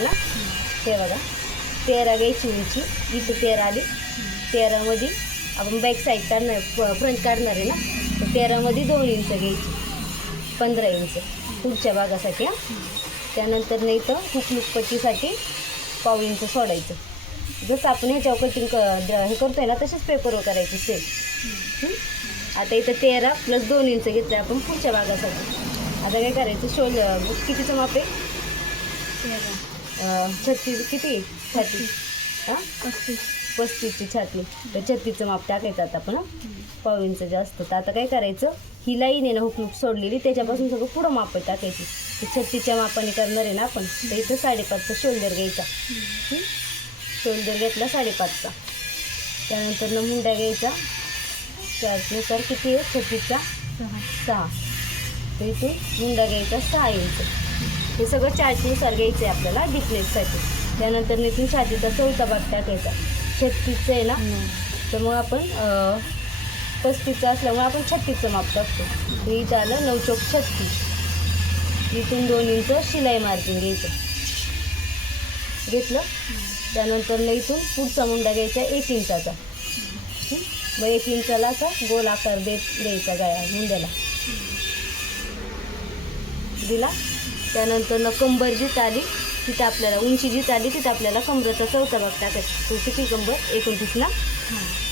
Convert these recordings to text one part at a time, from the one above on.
ना ते बघा 13 घ्यायची उंची, इथं 13 आली. 13मध्ये आपण बॅक साईड काढणार, फ्रंट काढणार आहे ना, तर 13मध्ये 2 इंच घ्यायची, 15 इंच पुढच्या भागासाठी. त्यानंतर नाही तर हुकलूक पट्टीसाठी पाव इंच सोडायचं. जसं आपण ह्याच्यावर कटिंग हे करतोय ना तसेच पेपरवर करायचं सेम. आता इथं 13 + 2 इंच घेतलं आपण पुढच्या भागासाठी. आता काय करायचं, शोल्डर कितीचं माप आहे? 36 किती? 36 हां 35ची छाती, तर 36चं माप टाकायचं आता आपण. पाव इंच जास्त. तर आता काय करायचं, ही लाईन आहे ना हुकलूक सोडलेली त्याच्यापासून सगळं पुढं माप टाकायची. ते 36च्या मापाने करणार आहे ना आपण. तर इथं 5.5चा शोल्डर घ्यायचा. शोल्डर घेतला 5.5चा. त्यानंतर मुंडा घ्यायचा चार्टनुसार किती आहे, 36चा 6. तर इथे मुंडा घ्यायचा 6 इंच. हे सगळं चार्टनुसार घ्यायचं आहे आपल्याला डिफनेससाठी. त्यानंतर इथून छातीचा 4था भाग टाकायचा. 36चं आहे ना, तर मग आपण 35चं असल्यामुळे आपण 36चं माप टाकतो. तर इथं आलं 9 चौक 36. इथून 2 इंच शिलाई मार्जिन घ्यायचं. घेतलं. त्यानंतर इथून पुढचा मुंडा घ्यायचा 1 इंचाचा. मग 1 इंचाला असा गोल आकार द्यायचा गळ्या मुंड्याला दिला. त्यानंतर कंबर जिथं आली तिथं आपल्याला उंची जिथं आली तिथं आपल्याला कमरेचा 4था भाग टाकायचा. तो किती कंबर 29 ना,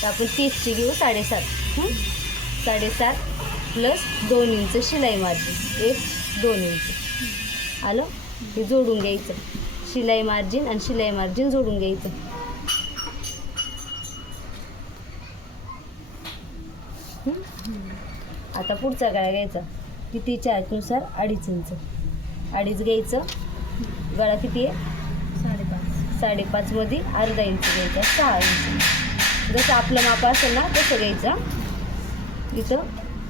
तर आपण 30ची घेऊ 7.5. 7.5 + 2 इंच शिलाई मार्जिन, 1-2 इंच आलं. हे जोडून घ्यायचं. शिलाई मार्जिन आणि शिलाई मार्जिन जोडून घ्यायचं. आता पुढचा गळा घ्यायचा. किती चार्टनुसार 2.5 इंच. 2.5 घ्यायचं. गळा किती आहे? 5.5. 5.5 मध्ये अर्धा इंच घ्यायचा, 6 इंच. जसं आपलं माप असेल ना तसं घ्यायचं. इथं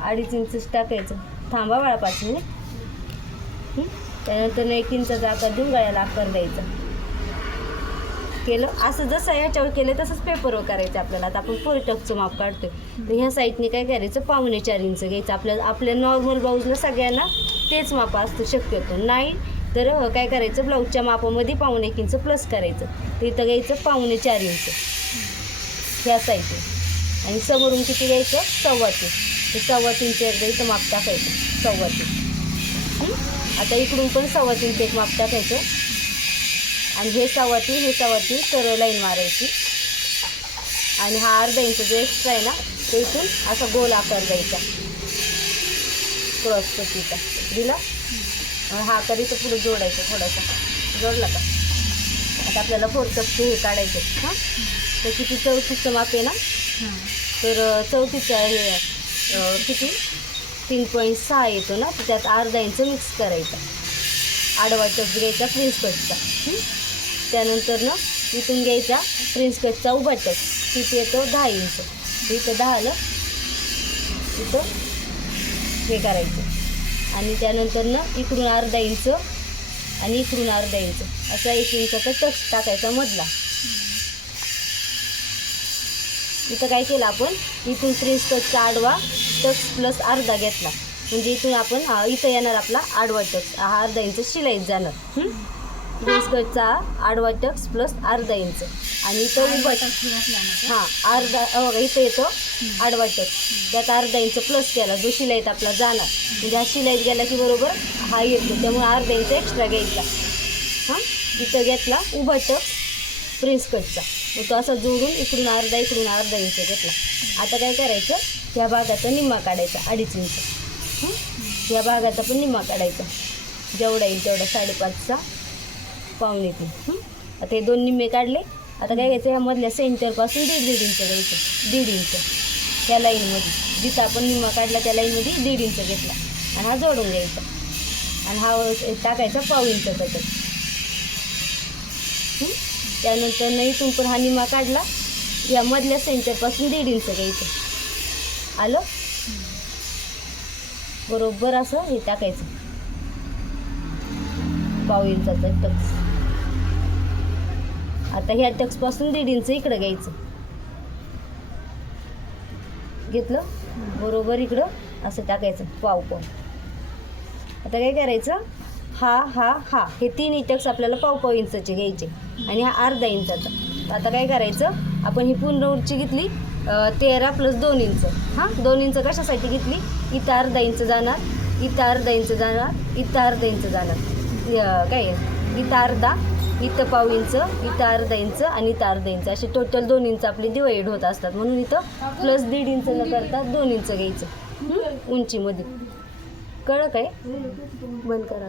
2.5 इंच टाकायचं. थांबा बाळा 5 मिनिट. त्यानंतर 1 इंचाचा आकार देऊन गळ्याला आकार द्यायचा. केलं असं. जसं ह्याच्यावर केलं तसंच पेपरवर करायचं आपल्याला. आता आपण 4 टक्सचं माप काढतोय, तर ह्या साईडने काय करायचं, 4.25 इंच घ्यायचं. आपल्या नॉर्मल ब्लाऊजला सगळ्यांना तेच माप असतं शक्यतो. नाही तर काय करायचं, ब्लाऊजच्या मापामध्ये 1.25 इंच प्लस करायचं. तर इथं घ्यायचं 4.25 इंच ह्या साईडने. आणि समोरून किती घ्यायचं, 3.25. ते 3.25 एकदा इथं माप टाकायचं, 3.25. आता इकडून पण 3.25 एक माप टाकायचं. आणि हे 3.25 सरळ लाईन मारायची. आणि हा अर्धा इंच जो एक्स्ट्रा आहे ना, ते इथून असा गोल आकार द्यायचा क्रॉस पट्टीचा दिला. हा आकार इथं पुढे जोडायचा थोडासा. जोडला का? आता आपल्याला 4 टक्स हे काढायचं. हां, तर किती 34चं माप आहे ना, तर 34चं हे किती 3.6 येतो ना, तर त्यात अर्धा इंच मिक्स करायचा. आडवा टक्स घ्यायचा प्रिन्स कटचा. त्यानंतर इथून घ्यायचा प्रिन्स कटचा उभा टक्स. किती येतो 10 इंच. इथं 10लं इथं हे करायचं. आणि त्यानंतर इकडून अर्धा इंच आणि इकडून अर्धा इंच असा 1 इंचाचा टक्स टाकायचा मधला. इथं काय केलं आपण, इथून प्रिन्स कटचा आडवा टक्स प्लस अर्धा घेतला. म्हणजे इथून आपण इथं येणार आपला आडवा टक्स, हा अर्धा इंच शिलाईत जाणार. प्रिन्स कटचा आडवा टक्स प्लस अर्धा इंच. आणि इथं उभा हां अर्धा बघा इथं येतो आडवा टक्स, त्यात अर्धा इंच प्लस केला जो शिलाईत आपला जाणार. म्हणजे हा शिलाईत गेला की बरोबर हा येतो, त्यामुळे अर्धा इंच एक्स्ट्रा घ्यायचा. हां, इथं घेतला उभा टक्स प्रिन्स कटचा, मग तो असा जोडून इकडून अर्धा इंच घेतला. आता काय करायचं, ह्या भागाचा निम्मा काढायचा 2.5 इंच. या भागाचा पण निम्मा काढायचा, जेवढा येईल तेवढा 5.5चा 1.25. आता हे 2 निम्मे काढले. आता काय घ्यायचं, ह्या मधल्या सेंटरपासून 1.5 इंच घ्यायचं. 1.5 इंच त्या लाईनमध्ये जिथं आपण निम्मा काढला त्या लाईनमध्ये 1.5 इंच घेतला आणि हा जोडून घ्यायचा. आणि हा टाकायचा 1/2 इंचाचा टक्स. त्यानंतर इथून पण हा निम्मा काढला, या मधल्या सेंटरपासून 1.5 इंच घ्यायचं. आलं बरोबर असं हे टाकायचं 1/2 इंचाचा टक्स. आता ह्या टक्सपासून 1.5 इंच इकडं घ्यायचं. घेतलं बरोबर इकडं असं टाकायचं 1/2. आता काय करायचं, हा हे 3 इटक्स आपल्याला पाव इंचाचे घ्यायचे आणि हा अर्धा इंचाचा. आता काय करायचं, आपण ही पूर्ण उंची घेतली 13 + 2 इंच. 2 इंच कशासाठी घेतली, इथं अर्धा इंच जाणार, इथं अर्धा इंच जाणार, इथं अर्धा इंच जाणार, काय इथं अर्धा, इथं पाव इंच, इथं अर्धा इंच आणि इथं अर्धा इंच, असे टोटल 2 इंच आपले डिवाईड होत असतात. म्हणून इथं +1.5 इंच न करता 2 इंच घ्यायचं उंचीमध्ये. कळलं काय? बंद करा.